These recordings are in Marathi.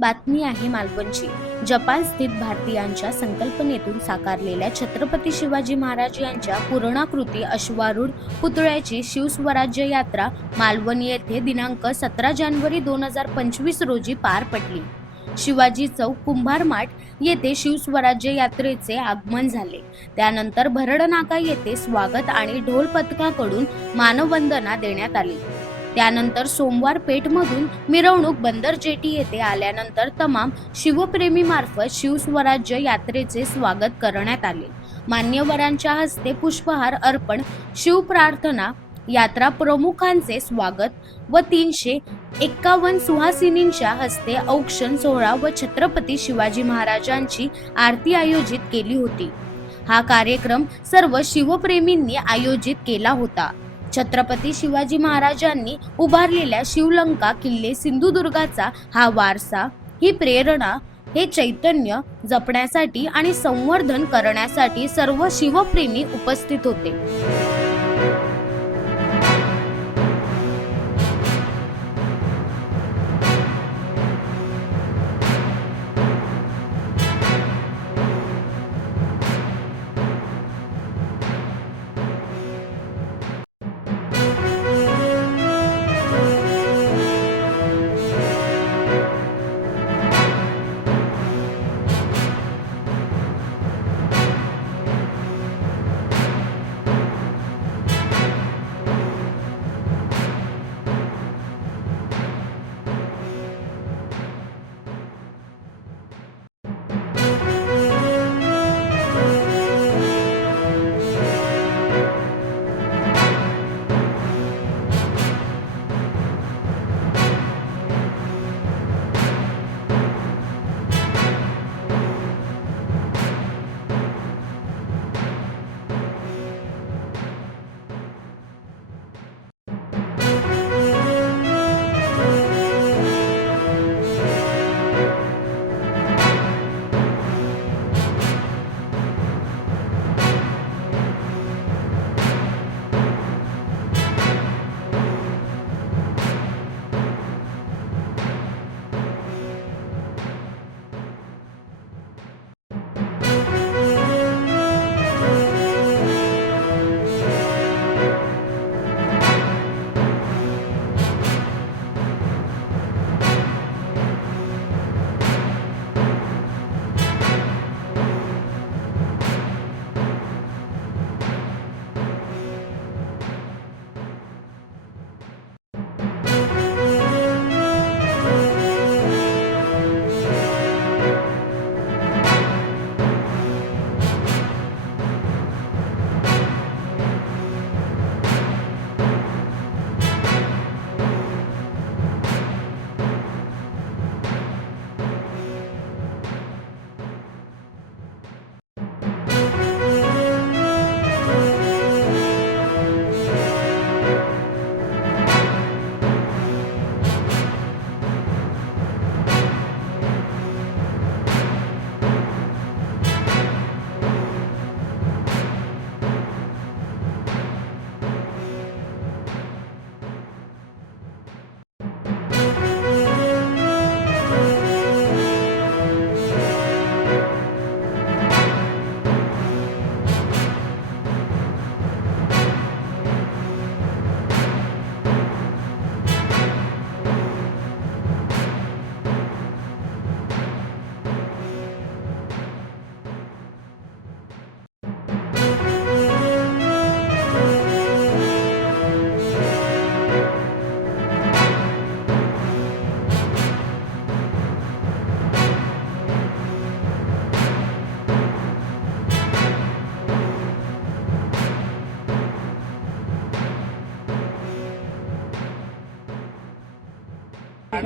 बातमी आहे मालवणची. जपान स्थित भारतीयांच्या संकल्पनेतून साकारलेल्या छत्रपती शिवाजी महाराज यांच्या पूर्णाकृती अश्वारूढ पुतळ्याची शिवस्वराज्य यात्रा मालवण येथे दिनांक सतरा जानेवारी दोन हजार पंचवीस रोजी पार पडली. शिवाजी चौक कुंभारमाठ येथे शिवस्वराज्य यात्रेचे आगमन झाले. त्यानंतर भरडनाका येथे स्वागत आणि ढोल पथकाकडून मानवंदना देण्यात आली. त्यानंतर सोमवार पेठमधून मिरवणूक बंदर जेटी येथे आल्यानंतर तमाम शिवप्रेमी मार्फत शिवस्वराज्य यात्रेचे स्वागत करण्यात आले. मान्यवरांच्या हस्ते पुष्पहार अर्पण शिवप्रार्थना यात्रा प्रमुखांचे स्वागत व तीनशे एक्कावन्न सुहासिनींच्या हस्ते औक्षण सोहळा व छत्रपती शिवाजी महाराजांची आरती आयोजित केली होती. हा कार्यक्रम सर्व शिवप्रेमींनी आयोजित केला होता. छत्रपती शिवाजी महाराजांनी उभारलेल्या शिवलंका किल्ले सिंधुदुर्गाचा हा वारसा ही प्रेरणा हे चैतन्य जपण्यासाठी आणि संवर्धन करण्यासाठी सर्व शिवप्रेमी उपस्थित होते.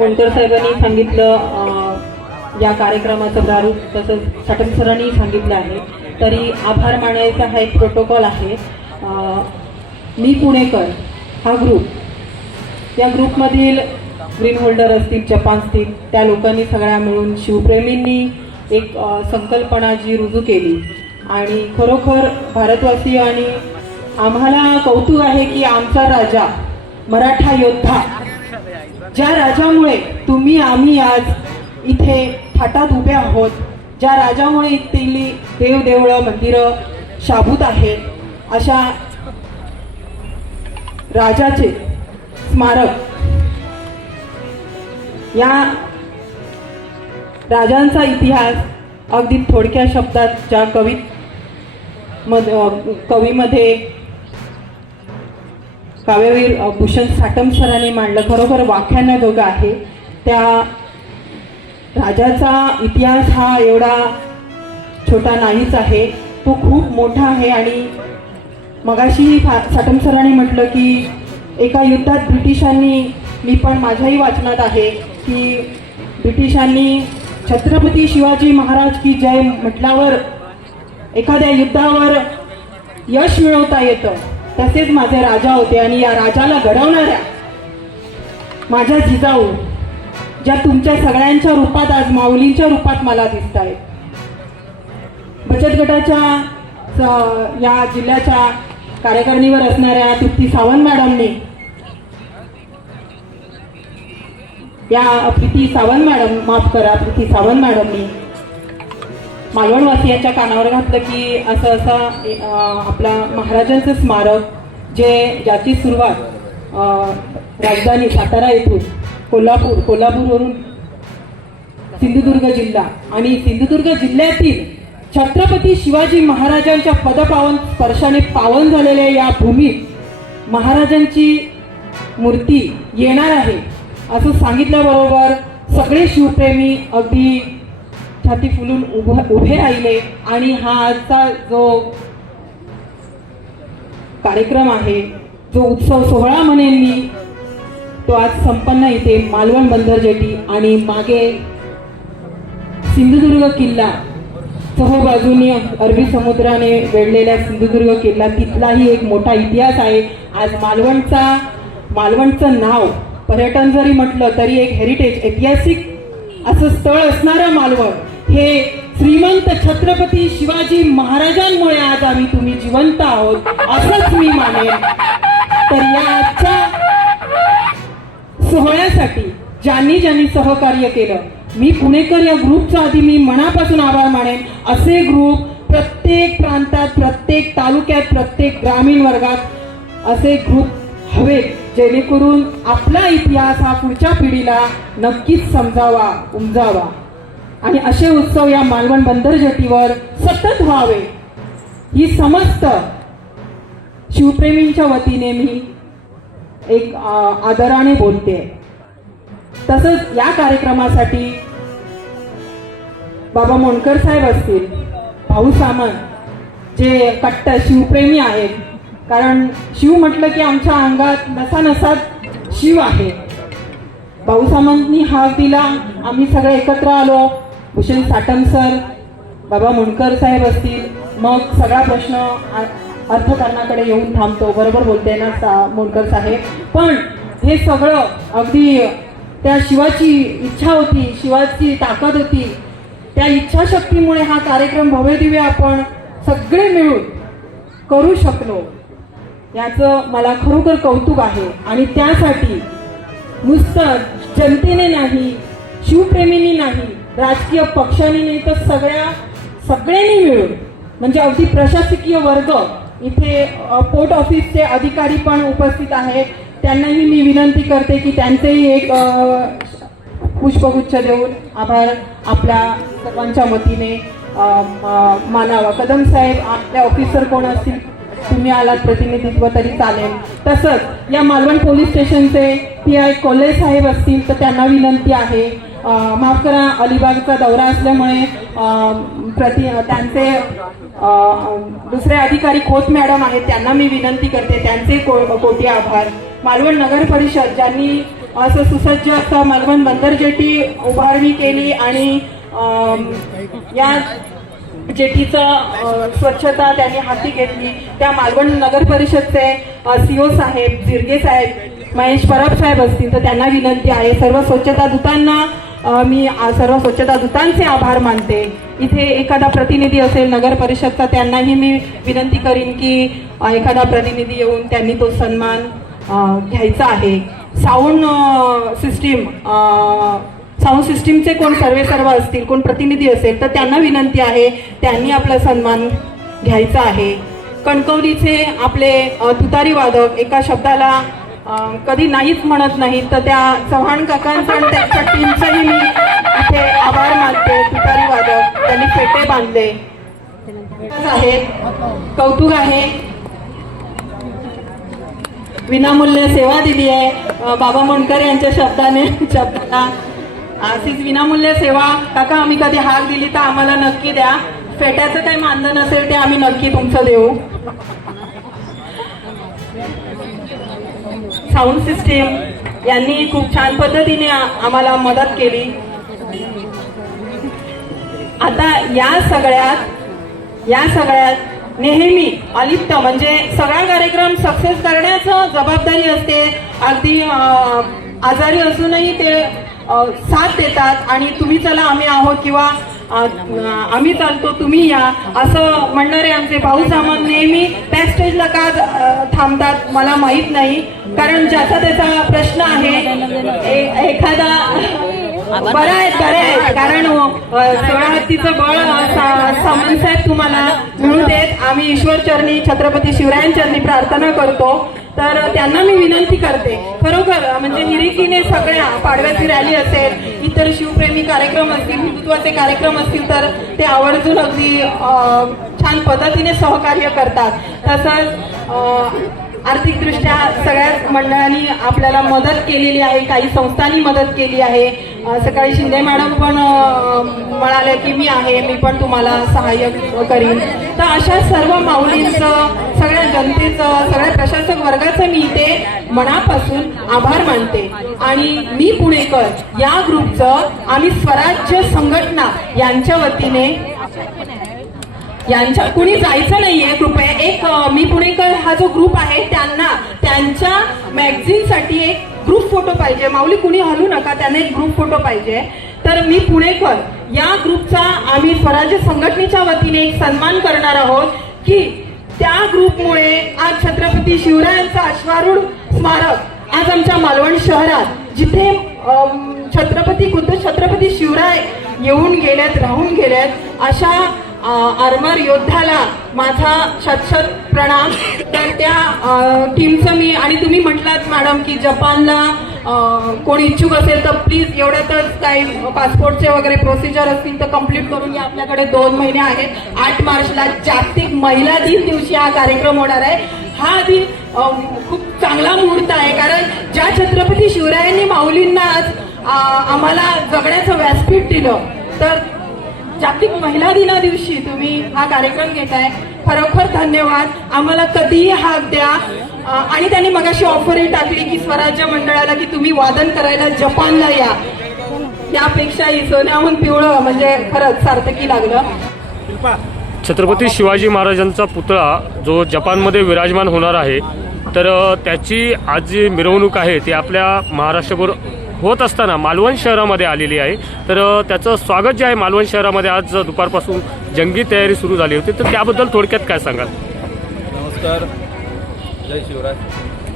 मोलकर साहेबांनी सांगितलं या कार्यक्रमाचं प्रारूप तसंच साटम सरांनी सांगितलं आहे. तरी आभार मानायचा हा एक प्रोटोकॉल आहे. मी पुणेकर हा ग्रुप या ग्रुपमधील ग्रीन होल्डर असतील जपान असतील त्या लोकांनी सगळ्या मिळून शिवप्रेमींनी एक संकल्पना जी रुजू केली. आणि खरोखर भारतवासीय आणि आम्हाला कौतुक आहे की आमचा राजा मराठा योद्धा ज्या राजामुळे तुम्ही आम्ही आज इथे थाटात उभे आहोत ज्या राजामुळे इथली देवदेवळं मंदिरं शाबूत आहेत अशा राजाचे स्मारक या राजांचा इतिहास अगदी थोडक्या शब्दात ज्या कवी मध कवीमध्ये काव्यवीर भूषण साटम सरांनी मांडलं. खरोखर वाख्यानाजोगं आहे त्या राजाचा इतिहास हा एवढा छोटा नाहीच आहे. तो खूप मोठा आहे आणि मगाशी साटम सरांनी म्हटलं की एका युद्धात ब्रिटिशांनी मी पण माझ्याही वाचनात आहे की ब्रिटिशांनी छत्रपती शिवाजी महाराज की जय म्हटल्यावर एखाद्या युद्धावर यश मिळवता येतं. तसेच माझे राजा होते आणि या राजाला घडवणाऱ्या माझ्या जिजाऊ ज्या तुमच्या सगळ्यांच्या रूपात आज माऊलींच्या रूपात मला दिसत आहेत बचत गटाच्या या जिल्ह्याच्या कार्यकारिणीवर असणाऱ्या तृप्ती सावंत मॅडमने या प्रीती सावंत मॅडम माफ करा प्रीती सावंत मॅडमनी मालवणवासियांच्या कानावर घातलं की असं असं आपला महाराजांचं स्मारक जे ज्याची सुरुवात राजधानी सातारा येथून कोल्हापूर कोल्हापूरवरून सिंधुदुर्ग जिल्हा आणि सिंधुदुर्ग जिल्ह्यातील छत्रपती शिवाजी महाराजांच्या पदपावन स्पर्शाने पावन झालेल्या या भूमीत महाराजांची मूर्ती येणार आहे असं सांगितल्याबरोबर सगळे शिवप्रेमी अगदी छाती फुलून उभ उभे राहिले. आणि हा आजचा जो कार्यक्रम आहे जो उत्सव सोहळा म्हणेन मी तो आज संपन्न इथे मालवण बंदर जेटी आणि मागे सिंधुदुर्ग किल्ला बाजूनी अरबी समुद्राने वेढलेला सिंधुदुर्ग किल्ला तिथलाही एक मोठा इतिहास आहे. आज मालवणचा मालवणचं नाव पर्यटन जरी म्हटलं तरी एक हेरिटेज ऐतिहासिक असं स्थळ असणारं मालवण. हे श्रीमंत छत्रपती शिवाजी महाराजांमुळे आज आम्ही तुम्ही जिवंत आहोत असंच मी मानेन. तर या आजच्या सोहळ्यासाठी ज्यांनी ज्यांनी सहकार्य केलं मी पुणेकर या ग्रुपचा आधी मी मनापासून आभार मानेन. असे ग्रुप प्रत्येक प्रांतात प्रत्येक तालुक्यात प्रत्येक ग्रामीण वर्गात असे ग्रुप हवेत जेणेकरून आपला इतिहास हा पुढच्या पिढीला नक्कीच समजावा उमजावा. आणि असे उत्सव या मालवण बंदर जेटीवर सतत व्हावे. ही समस्त शिवप्रेमींच्या वतीने मी एक आदराने बोलते. तसंच या कार्यक्रमासाठी बाबा मोणकर साहेब असतील भाऊ सामंत जे कट्ट शिवप्रेमी आहेत. कारण शिव म्हटलं की आमच्या अंगात नसा नसात शिव आहे. भाऊ सामंतनी हाक दिला आम्ही सगळे एकत्र आलो. भूषण साटम सर बाबा मुंडकर साहेब असतील. मग सगळा प्रश्न अर्थकारणाकडे येऊन थांबतो. बरोबर बोलते ना सा मुंडकर साहेब? पण हे सगळं अगदी त्या शिवाची इच्छा होती शिवाची ताकद होती. त्या इच्छाशक्तीमुळे हा कार्यक्रम भव्यदिव्य आपण सगळे मिळून करू शकलो. याचं मला खरोखर कौतुक आहे. आणि त्यासाठी नुसतं जनतेने नाही शिवप्रेमींनी नाही राजकीय पक्षांनी नाही तर सगळ्या सगळ्यांनी मिळून म्हणजे अगदी प्रशासकीय वर्ग इथे पोर्ट ऑफिसचे अधिकारी पण उपस्थित आहेत. त्यांनाही मी विनंती करते की त्यांचेही एक पुष्पगुच्छ देऊन आभार आपल्या सर्वांच्या वतीने मानावा. कदम साहेब आपल्या ऑफिसर कोण असतील? तुम्ही आलात प्रतिनिधित्व तरी चालेल. तसंच या मालवण पोलीस स्टेशनचे पी आय कोल्हे साहेब असतील तर त्यांना विनंती आहे माफ करा अलिबागचा दौरा असल्यामुळे प्रति त्यांचे दुसरे अधिकारी खोत मॅडम आहेत त्यांना मी विनंती करते त्यांचे को कोटी आभार. मालवण नगर परिषद ज्यांनी असं सुसज्ज असं मालवण बंदर जेटी उभारणी केली आणि या जेटीचं स्वच्छता त्यांनी हाती घेतली. त्या मालवण नगर परिषदचे सीओ साहेब जिरगे साहेब महेश परब साहेब असतील तर त्यांना विनंती आहे. सर्व स्वच्छता दूतांना मी सर्व स्वच्छता दूतांचे आभार मानते. इथे एखादा प्रतिनिधी असेल नगर परिषदचा त्यांनाही मी विनंती करीन की एखादा प्रतिनिधी येऊन त्यांनी तो सन्मान घ्यायचा आहे. साऊंड सिस्टीम साऊंड सिस्टीमचे कोण सर्वे सर्व असतील कोण प्रतिनिधी असेल तर त्यांना विनंती आहे त्यांनी आपला सन्मान घ्यायचा आहे. कणकवलीचे आपले तुतारी वादक एका शब्दाला कधी नाहीच म्हणत नाहीत. तर त्या चव्हाण काकांचं आणि त्यांच्या टीमचंही मी इथे आभार मानते. तुतारी वादक. त्यांनी फेटे बांधले. आहेत. कौतुक आहे. विनामूल्य सेवा दिली आहे. बाबा मुंडकर यांच्या शब्दाने शब्दाला. अशीच विनामूल्य सेवा. काका आम्ही कधी हाक दिली तर आम्हाला नक्की द्या. फेट्याचं काही मानधन असेल ते आम्ही नक्की तुमचं देऊ. साऊंड सिस्टीम यांनी खूप छान पद्धतीने आम्हाला मदत केली. आता या सगळ्यात या सगळ्यात नेहमी अलिप्त म्हणजे सगळा कार्यक्रम सक्सेस करण्याचं जबाबदारी असते. अगदी आजारी असूनही ते साथ देतात आणि तुम्ही चला आम्ही आहोत किंवा आम्ही चालतो तुम्ही या. असं म्हणणारे आमचे भाऊ सामान नेहमी बॅक स्टेजला का थांबतात मला माहीत नाही. कारण ज्याचा त्याचा प्रश्न आहे ए- एखादा बरं आहे बरं आहे. कारण अ, सोळा हत्तीचं बळ साहेब तुम्हाला मिळू देत. आम्ही ईश्वर चरणी छत्रपती शिवरायांचरणी प्रार्थना करतो. तर त्यांना मी विनंती करते. खरोखर म्हणजे निरीकीने सगळ्या पाडव्याची रॅली असेल इतर शिवप्रेमी कार्यक्रम असतील हिंदुत्वाचे कार्यक्रम असतील तर ते आवर्जून अगदी छान पद्धतीने सहकार्य करतात. तसंच आर्थिकदृष्ट्या सगळ्याच मंडळांनी आपल्याला मदत केलेली आहे काही संस्थांनी मदत केली आहे. सकाळी शिंदे मॅडम पण म्हणाले की मी आहे मी पण तुम्हाला सहाय्य करीन. तर अशा सर्व माऊलींचं सगळ्या जनतेचं सगळ्या प्रशासक वर्गाचं मी इथे मनापासून आभार मानते. आणि मी पुणेकर या ग्रुपचं आम्ही स्वराज्य संघटना यांच्या वतीने यांच्या कुणी जायचं नाहीये. कृपया एक मी पुणेकर हा जो ग्रुप आहे त्यांना त्यांच्या मॅगझिनसाठी एक ग्रुप फोटो पाहिजे. माऊली कुणी हलू नका त्यांना एक ग्रुप फोटो पाहिजे. तर मी पुणेकर या ग्रुपचा आम्ही स्वराज्य संघटनेच्या वतीने एक सन्मान करणार आहोत की त्या ग्रुपमुळे आज छत्रपती शिवरायांचं अश्वारूढ स्मारक आज आमच्या मालवण शहरात जिथे छत्रपती खुद्द छत्रपती शिवराय येऊन गेल्यात राहून गेल्यात अशा आर्मर योद्ध्याला माझा शतशत प्रणाम. तर त्या टीमचं मी आणि तुम्ही म्हटलात मॅडम की जपानला कोणी इच्छुक असेल तर प्लीज एवढ्यातच काही पासपोर्टचे वगैरे प्रोसिजर असतील तर कंप्लीट करून या. आपल्याकडे दोन महिने आहेत. आठ मार्चला जागतिक महिला दिन दिवशी हा कार्यक्रम होणार आहे. हा दिन खूप चांगला मुहूर्त आहे. कारण ज्या छत्रपती शिवरायांनी माऊलींना आज आम्हाला जगण्याचं व्यासपीठ दिलं तर जागतिक महिला दिना दिवशी तुम्ही हा कार्यक्रम घेताय. खरोखर धन्यवाद. आम्हाला कधीही हाक द्या. आणि त्यांनी मगाशी ऑफरही टाकली की स्वराज्य मंडळाला की तुम्ही वादन करायला जपानला या. यापेक्षाही सोन्याहून पिवळं म्हणजे खरंच सार्थकी लागलं. छत्रपती शिवाजी महाराजांचा पुतळा जो जपानमध्ये विराजमान होणार आहे तर त्याची आज जी मिरवणूक आहे ती आपल्या महाराष्ट्रभर होत असताना मालवण शहरामध्ये आलेली आहे. तर त्याचं स्वागत जे आहे मालवण शहरामध्ये आज दुपारपासून जंगी तयारी सुरू झाली होती. तर त्याबद्दल थोडक्यात काय सांगाल? नमस्कार. जय शिवराज.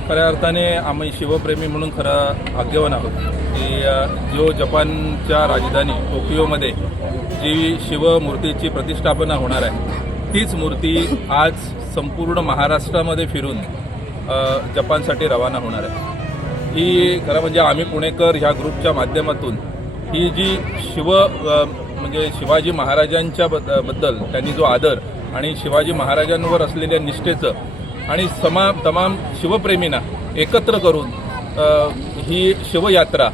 खऱ्या अर्थाने आम्ही शिवप्रेमी म्हणून खरं भाग्यवान आहोत की जो जपानच्या राजधानी टोकियोमध्ये जी शिवमूर्तीची प्रतिष्ठापना होणार आहे तीच मूर्ती आज संपूर्ण महाराष्ट्रामध्ये फिरून जपानसाठी रवाना होणार आहे. ही खरं म्हणजे आम्ही पुणेकर ह्या ग्रुपच्या माध्यमातून ही जी शिव म्हणजे शिवाजी महाराजांच्या बद्दल त्यांनी जो आदर आणि शिवाजी महाराजांवर असलेल्या निष्ठेचं आणि समा तमाम शिवप्रेमींना एकत्र करून ही शिवयात्रा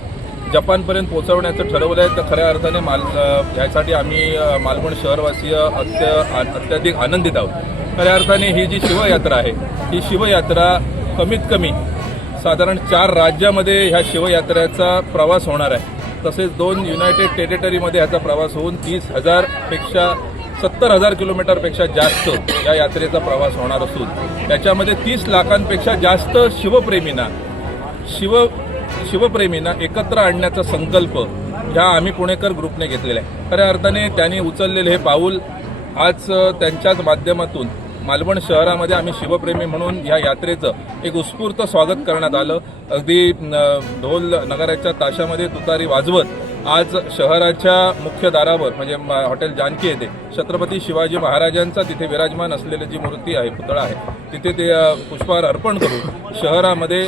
जपानपर्यंत पोहोचवण्याचं ठरवलं आहे तर खऱ्या अर्थाने माल ह्यासाठी आम्ही मालवण शहरवासीय अत्य आ- अत्याधिक आनंदित आहोत. खऱ्या अर्थाने ही जी शिवयात्रा आहे ही शिवयात्रा कमीत कमी साधारण चार राज्यामध्ये ह्या शिवयात्रेचा प्रवास होणार आहे. तसेच दोन युनायटेड टेरिटरीमध्ये ह्याचा प्रवास होऊन तीस हजारपेक्षा सत्तर हजार किलोमीटरपेक्षा जास्त या यात्रेचा प्रवास होणार असून त्याच्यामध्ये तीस लाखांपेक्षा जास्त शिवप्रेमींना शिव शिवप्रेमींना एकत्र आणण्याचा संकल्प ह्या आम्ही पुणेकर ग्रुपने घेतलेला आहे. खऱ्या अर्थाने त्यांनी उचललेले हे पाऊल आज त्यांच्याच माध्यमातून मालवण शहरामध्ये आम्ही शिवप्रेमी म्हणून ह्या यात्रेचं एक उत्स्फूर्त स्वागत करण्यात आलं. अगदी ढोल नगराच्या ताशामध्ये तुतारी वाजवत आज शहराच्या मुख्य दारावर म्हणजे म- हॉटेल जानकी येथे छत्रपती शिवाजी महाराजांचा तिथे विराजमान असलेली जी मूर्ती आहे पुतळा आहे तिथे ते पुष्पहार अर्पण करून शहरामध्ये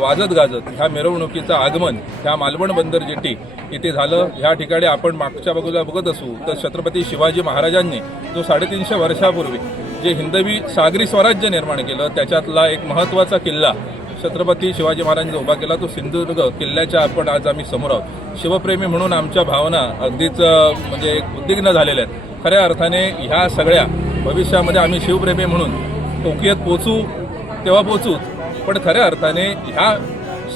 वाजत गाजत ह्या मिरवणुकीचं आगमन ह्या मालवण बंदर जेटी इथे झालं. ह्या ठिकाणी आपण मागच्या बाजूला बघत असू तर छत्रपती शिवाजी महाराजांनी जो साडेतीनशे वर्षापूर्वी जे हिंदवी सागरी स्वराज्य निर्माण केलं त्याच्यातला एक महत्त्वाचा किल्ला छत्रपती शिवाजी महाराजांनी उभा केला तो सिंधुदुर्ग किल्ल्याच्या आपण आज आम्ही समोर आहोत. शिवप्रेमी म्हणून आमच्या भावना अगदीच म्हणजे एक उद्विग्न झालेल्या आहेत. खऱ्या अर्थाने ह्या सगळ्या भविष्यामध्ये आम्ही शिवप्रेमी म्हणून टोकियात पोचू तेव्हा पोचू पण खऱ्या अर्थाने ह्या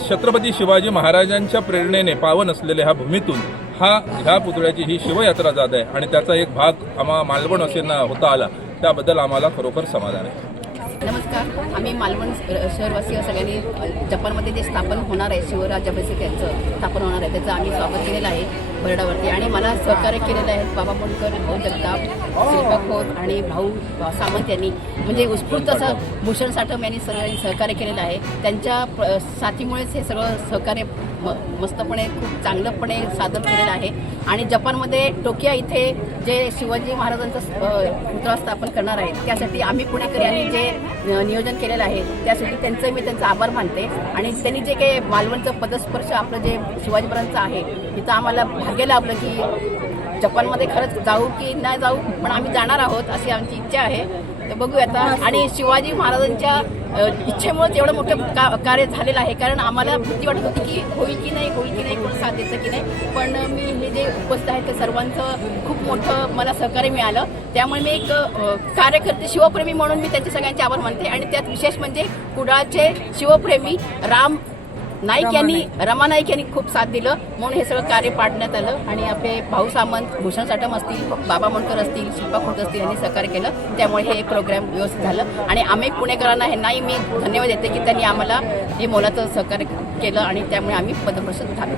छत्रपती शिवाजी महाराजांच्या प्रेरणेने पावन असलेल्या ह्या भूमीतून हा ह्या पुतळ्याची ही शिवयात्रा जात आहे आणि त्याचा एक भाग आम्हा मालवण असेना होता आला. त्याबद्दल आम्हाला खरोखर समाधान आहे. नमस्कार. आम्ही मालवण शहरवासी सगळ्यांनी जपानमध्ये जे स्थापन होणार आहे शिवराज्याभिषेक यांचं स्थापन होणार आहे त्याचं आम्ही स्वागत केलेलं आहे. बरडावरती आणि मला सहकार्य केलेलं आहे बाबा बोलकर भाऊ जगताप शिल्पा खोत आणि भाऊ सामंत यांनी. म्हणजे उत्स्फूर्त असं भूषण साठम यांनी सगळ्यांनी सहकार्य केलेलं आहे. त्यांच्या साथीमुळेच हे सगळं सहकार्य म मस्तपणे खूप चांगलंपणे सादर केलेलं आहे. आणि जपानमध्ये टोकिया इथे जे शिवाजी महाराजांचं पुतळा स्थापन करणार आहे त्यासाठी आम्ही पुणेकर यांनी जे नियोजन केलेलं आहे त्यासाठी त्यांचं मी त्यांचा आभार मानते. आणि त्यांनी जे काही मालवणचं पदस्पर्श आपलं जे शिवाजी महाराजांचं आहे तिथं आम्हाला भाग्य लाभलं की जपानमध्ये खरंच जाऊ की नाही जाऊ पण आम्ही जाणार आहोत अशी आमची इच्छा आहे. तर बघू आता. आणि शिवाजी महाराजांच्या अ, इच्छेमुळे एवढं मोठं कार्य झालेलं आहे. कारण आम्हाला भीती वाटत होती की होईल की नाही होईल की नाही कोण साथ देतं की नाही. पण मी हे जे उपस्थित आहे ते सर्वांचं खूप मोठं मला सहकार्य मिळालं. त्यामुळे मी एक कार्यकर्ते शिवप्रेमी म्हणून मी त्यांचे सगळ्यांचे आभार मानते. आणि त्यात विशेष म्हणजे कुडाळचे शिवप्रेमी राम नाईक यांनी रमा नाईक यांनी खूप साथ दिलं. म्हणून हे सगळं कार्य पाडण्यात आलं. आणि आपले भाऊ सामंत भूषण साठम असतील बाबा मणकर असतील शिल्पा खोत असतील यांनी सहकार्य केलं. त्यामुळे हे प्रोग्राम व्यवस्थित झालं. आणि आम्ही पुणेकरांना हे नाही मी धन्यवाद देते की त्यांनी आम्हाला हे मोलाचं सहकार्य केलं आणि त्यामुळे आम्ही पदप्रसन्न झालो.